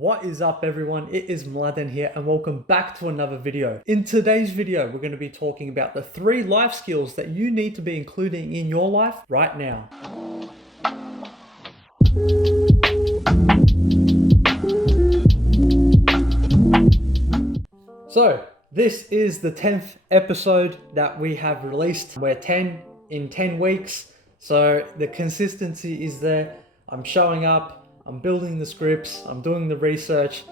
What is up everyone? It is Mladen here and welcome back to another video. In today's video, we're going to be talking about the 3 life skills that you need to be including in your life right now. So, this is the 10th episode that we have released. We're 10 in 10 weeks, so the consistency is there. I'm showing up. I'm building the scripts, I'm doing the research,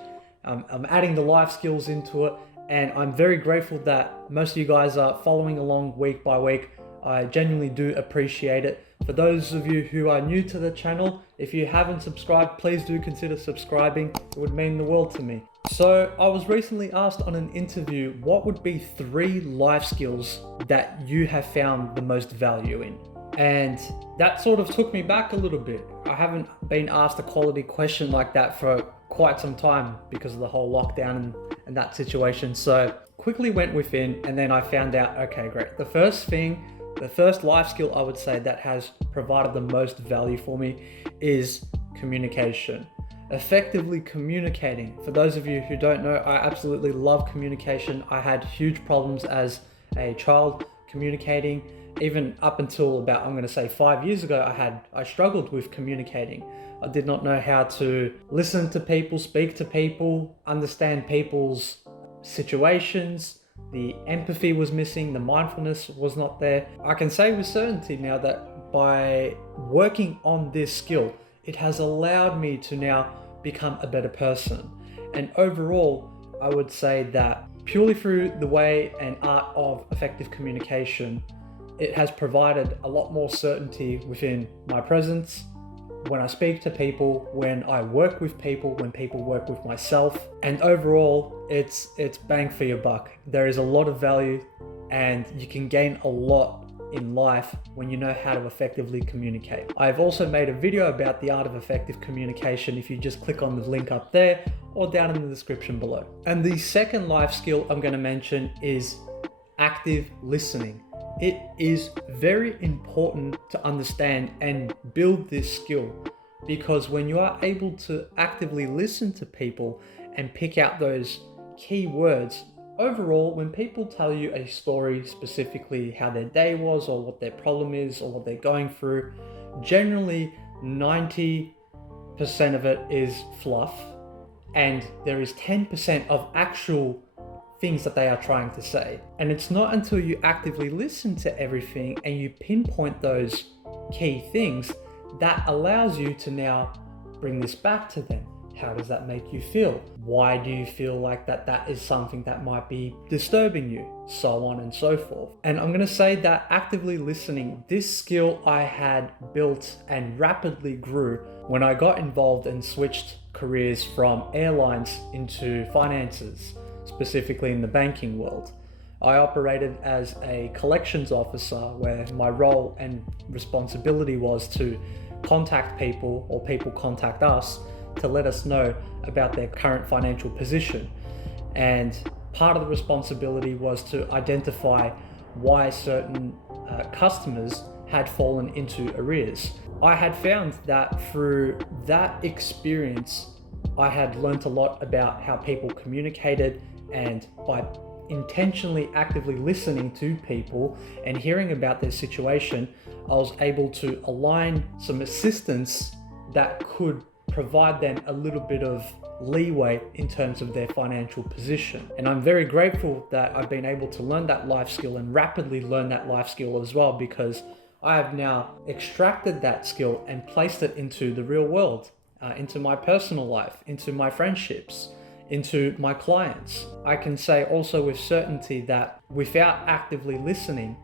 I'm adding the life skills into it, and I'm very grateful that most of you guys are following along week by week. I genuinely do appreciate it. For those of you who are new to the channel, if you haven't subscribed, please do consider subscribing. It would mean the world to me. So I was recently asked on an interview, what would be 3 life skills that you have found the most value in? And that sort of took me back a little bit. I haven't been asked a quality question like that for quite some time because of the whole lockdown and that situation. So quickly went within and then I found out, okay, great. The first life skill I would say that has provided the most value for me is communication. Effectively communicating. For those of you who don't know, I absolutely love communication. I had huge problems as a child communicating. Even up until about, I'm going to say 5 years ago, I struggled with communicating. I did not know how to listen to people, speak to people, understand people's situations. The empathy was missing, the mindfulness was not there. I can say with certainty now that by working on this skill, it has allowed me to now become a better person. And overall, I would say that purely through the way and art of effective communication, it has provided a lot more certainty within my presence, when I speak to people, when I work with people, when people work with myself, and overall it's bang for your buck. There is a lot of value and you can gain a lot in life when you know how to effectively communicate. I've also made a video about the art of effective communication if you just click on the link up there or down in the description below. And the second life skill I'm going to mention is active listening. It is very important to understand and build this skill, because when you are able to actively listen to people and pick out those key words, overall, when people tell you a story, specifically how their day was or what their problem is or what they're going through, generally 90% of it is fluff and there is 10% of actual things that they are trying to say. And it's not until you actively listen to everything and you pinpoint those key things that allows you to now bring this back to them. How does that make you feel? Why do you feel like that is something that might be disturbing you? So on and so forth. And I'm going to say that actively listening, this skill I had built and rapidly grew when I got involved and switched careers from airlines into finances, specifically in the banking world. I operated as a collections officer where my role and responsibility was to contact people or people contact us to let us know about their current financial position. And part of the responsibility was to identify why certain customers had fallen into arrears. I had found that through that experience, I had learned a lot about how people communicated, and by intentionally actively listening to people and hearing about their situation, I was able to align some assistance that could provide them a little bit of leeway in terms of their financial position. And I'm very grateful that I've been able to learn that life skill and rapidly learn that life skill as well, because I have now extracted that skill and placed it into the real world, into my personal life, into my friendships, into my clients. I can say also with certainty that without actively listening,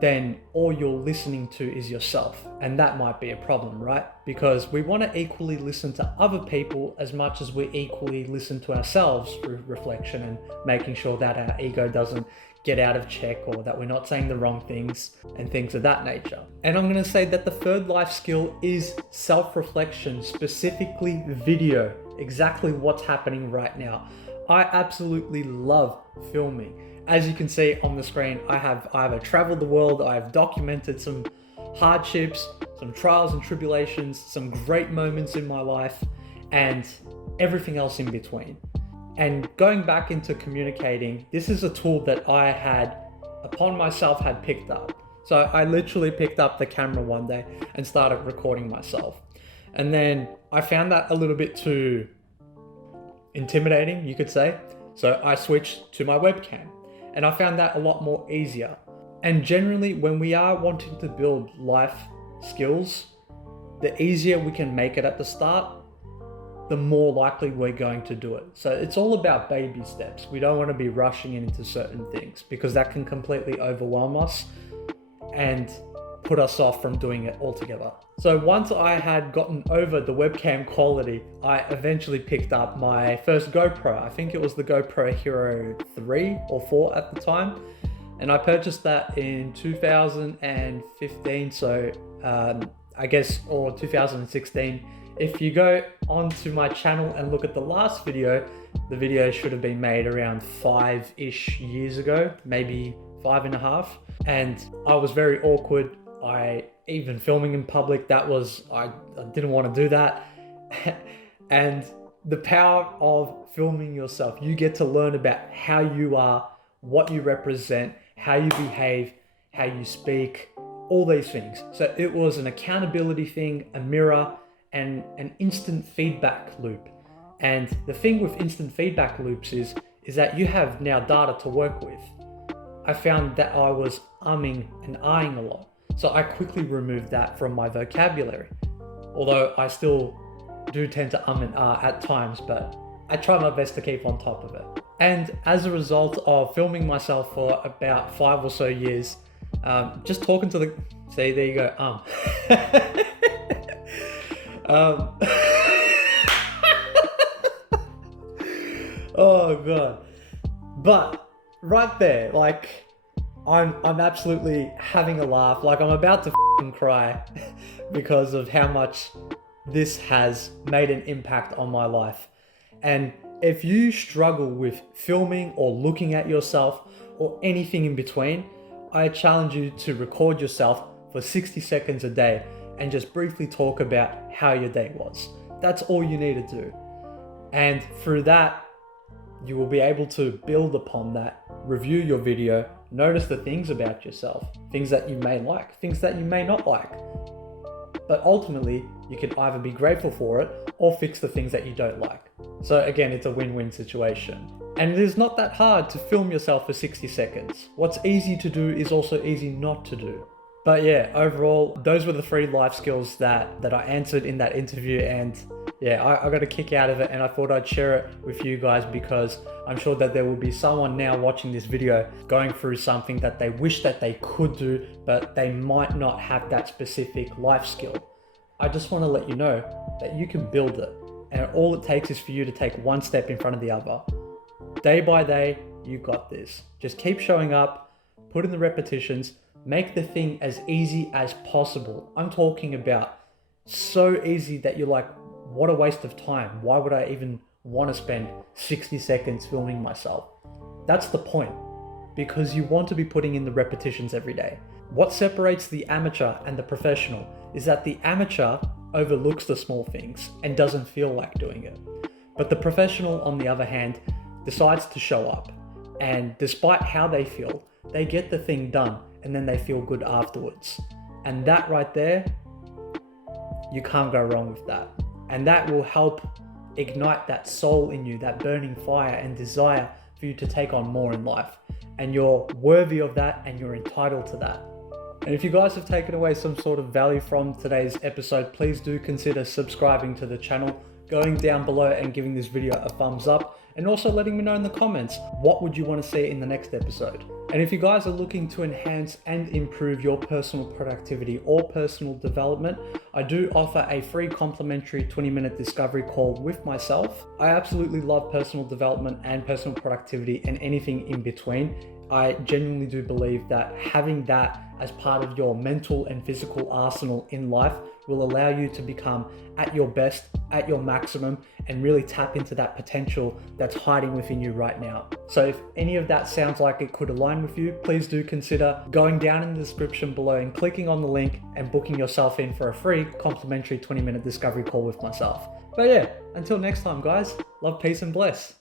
then all you're listening to is yourself. And that might be a problem, right? Because we want to equally listen to other people as much as we equally listen to ourselves through reflection and making sure that our ego doesn't get out of check or that we're not saying the wrong things and things of that nature. And I'm going to say that the third life skill is self-reflection, specifically video. Exactly what's happening right now. I absolutely love filming. As you can see on the screen, I have traveled the world. I've documented some hardships, some trials and tribulations, some great moments in my life, and everything else in between. And going back into communicating, this is a tool that I had upon myself had picked up. So I literally picked up the camera one day and started recording myself. And then I found that a little bit too intimidating, you could say. So I switched to my webcam, and I found that a lot more easier. And generally, when we are wanting to build life skills, the easier we can make it at the start, the more likely we're going to do it. So it's all about baby steps. We don't want to be rushing into certain things because that can completely overwhelm us and put us off from doing it altogether. So once I had gotten over the webcam quality, I eventually picked up my first GoPro. I think it was the GoPro Hero 3 or 4 at the time. And I purchased that in 2015, so I guess, or 2016. If you go onto my channel and look at the last video, the video should have been made around 5-ish years ago, maybe 5.5. And I was very awkward. Even filming in public, I didn't want to do that. And the power of filming yourself, you get to learn about how you are, what you represent, how you behave, how you speak, all these things. So it was an accountability thing, a mirror, and an instant feedback loop. And the thing with instant feedback loops is that you have now data to work with. I found that I was umming and ahhing a lot. So I quickly removed that from my vocabulary. Although I still do tend to and ah at times, but I try my best to keep on top of it. And as a result of filming myself for about 5 or so years, just talking to the, see, there you go, oh God. But right there, like, I'm absolutely having a laugh. Like, I'm about to cry because of how much this has made an impact on my life. And if you struggle with filming or looking at yourself or anything in between, I challenge you to record yourself for 60 seconds a day and just briefly talk about how your day was. That's all you need to do. And through that, you will be able to build upon that, review your video, notice the things about yourself, things that you may like, things that you may not like. But ultimately, you can either be grateful for it or fix the things that you don't like. So again, it's a win-win situation. And it is not that hard to film yourself for 60 seconds. What's easy to do is also easy not to do. But yeah, overall, those were the 3 life skills that I answered in that interview, and yeah, I got a kick out of it, and I thought I'd share it with you guys because I'm sure that there will be someone now watching this video going through something that they wish that they could do, but they might not have that specific life skill. I just want to let you know that you can build it, and all it takes is for you to take one step in front of the other. Day by day, you got this. Just keep showing up, put in the repetitions, make the thing as easy as possible. I'm talking about so easy that you're like, what a waste of time. Why would I even want to spend 60 seconds filming myself? That's the point, because you want to be putting in the repetitions every day. What separates the amateur and the professional is that the amateur overlooks the small things and doesn't feel like doing it. But the professional, on the other hand, decides to show up. And despite how they feel, they get the thing done and then they feel good afterwards. And that right there, you can't go wrong with that. And that will help ignite that soul in you, that burning fire and desire for you to take on more in life. And you're worthy of that and you're entitled to that. And if you guys have taken away some sort of value from today's episode, please do consider subscribing to the channel, going down below and giving this video a thumbs up, and also letting me know in the comments, what would you want to see in the next episode? And if you guys are looking to enhance and improve your personal productivity or personal development, I do offer a free complimentary 20-minute discovery call with myself. I absolutely love personal development and personal productivity and anything in between. I genuinely do believe that having that as part of your mental and physical arsenal in life will allow you to become at your best, at your maximum, and really tap into that potential that's hiding within you right now. So if any of that sounds like it could align with you, please do consider going down in the description below and clicking on the link and booking yourself in for a free complimentary 20-minute discovery call with myself. But yeah, until next time, guys, love, peace, and bless.